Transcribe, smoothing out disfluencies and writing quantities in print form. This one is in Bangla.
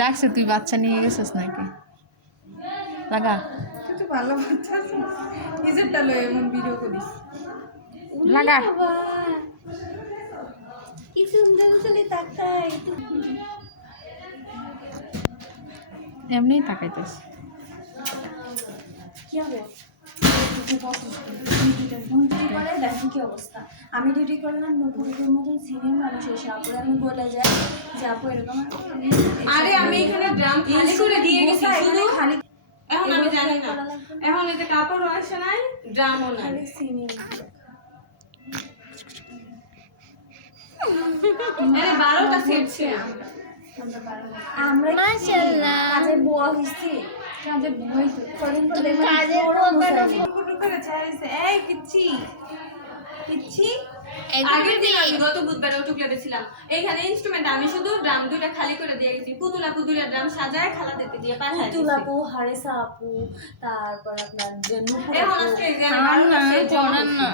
ডাকছে তুই বাচ্চা নিয়ে গেছিস নাকি লাগা কিন্তু ভালো বাচ্চা নিজেরটা লয়ে এমন ভিডিও করিস লাগা কি সুন্দর চলে তাকাই এমনি তাকাইতেছ কি হবে দেখো কি অবস্থা আমি ডিউটি করলাম নপুরের মতন সিনিয়র মানুষ এসে আপুরে আমি বলে যাই যে আপু এরকম আরে আমি এখানে ড্রাম খালি করে দিয়ে গেছি শুধু খালি এখন আমি জানি না এখন এই যে কাপড়ও আসে নাই ড্রামও নাই খালি সিনিয়র আরে 12টা সেট ছিল আমরা মাশাআল্লাহ কাজে বুয়া হইছি কাজে বুয়া হইছে করিম বলে কাজে বুয়া করে চাইছে এই কিচ্ছি কিচ্ছি আগের দিন আমি গত বুধবারে টুকলে দিয়েছিলাম এইখানে ইনস্ট্রুমেন্ট আমি শুধু ড্রাম দুইটা খালি করে দিয়ে গেছি পুতুলা ড্রাম সাজায় খালা দিতে দিয়ে পাঠাই পুতুলা আপু হারেসা আপু তারপর আপনার এখন আজকে এই যে আমি 12টা সেট করেন না